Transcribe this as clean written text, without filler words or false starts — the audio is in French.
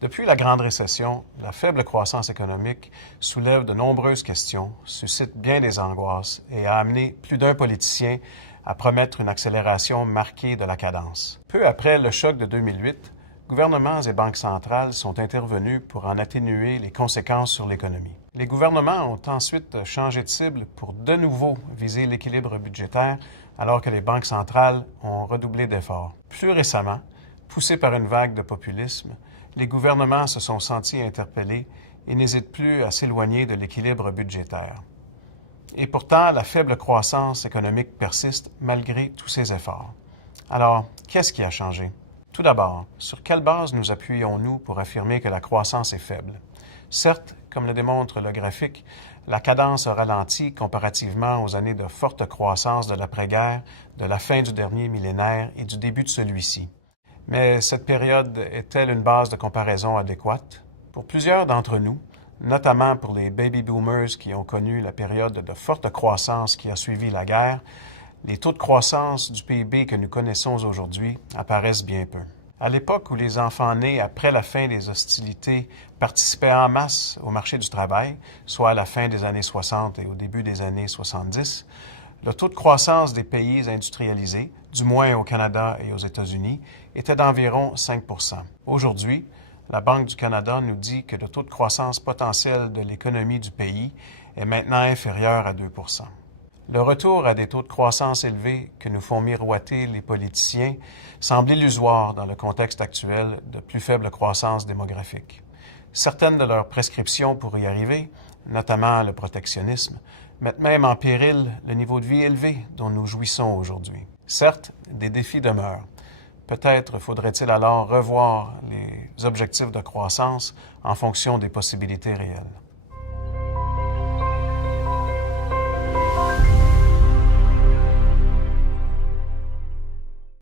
Depuis la Grande Récession, la faible croissance économique soulève de nombreuses questions, suscite bien des angoisses et a amené plus d'un politicien à promettre une accélération marquée de la cadence. Peu après le choc de 2008, gouvernements et banques centrales sont intervenus pour en atténuer les conséquences sur l'économie. Les gouvernements ont ensuite changé de cible pour de nouveau viser l'équilibre budgétaire alors que les banques centrales ont redoublé d'efforts. Plus récemment, poussés par une vague de populisme, les gouvernements se sont sentis interpellés et n'hésitent plus à s'éloigner de l'équilibre budgétaire. Et pourtant, la faible croissance économique persiste malgré tous ces efforts. Alors, qu'est-ce qui a changé? Tout d'abord, sur quelle base nous appuyons-nous pour affirmer que la croissance est faible? Certes, comme le démontre le graphique, la cadence a ralenti comparativement aux années de forte croissance de l'après-guerre, de la fin du dernier millénaire et du début de celui-ci. Mais cette période est-elle une base de comparaison adéquate? Pour plusieurs d'entre nous, notamment pour les baby boomers qui ont connu la période de forte croissance qui a suivi la guerre, les taux de croissance du PIB que nous connaissons aujourd'hui apparaissent bien peu. À l'époque où les enfants nés après la fin des hostilités participaient en masse au marché du travail, soit à la fin des années 60 et au début des années 70, le taux de croissance des pays industrialisés, du moins au Canada et aux États-Unis, était d'environ 5 %. Aujourd'hui, la Banque du Canada nous dit que le taux de croissance potentiel de l'économie du pays est maintenant inférieur à 2 %. Le retour à des taux de croissance élevés que nous font miroiter les politiciens semble illusoire dans le contexte actuel de plus faible croissance démographique. Certaines de leurs prescriptions pour y arriver, notamment le protectionnisme, mettent même en péril le niveau de vie élevé dont nous jouissons aujourd'hui. Certes, des défis demeurent. Peut-être faudrait-il alors revoir les objectifs de croissance en fonction des possibilités réelles.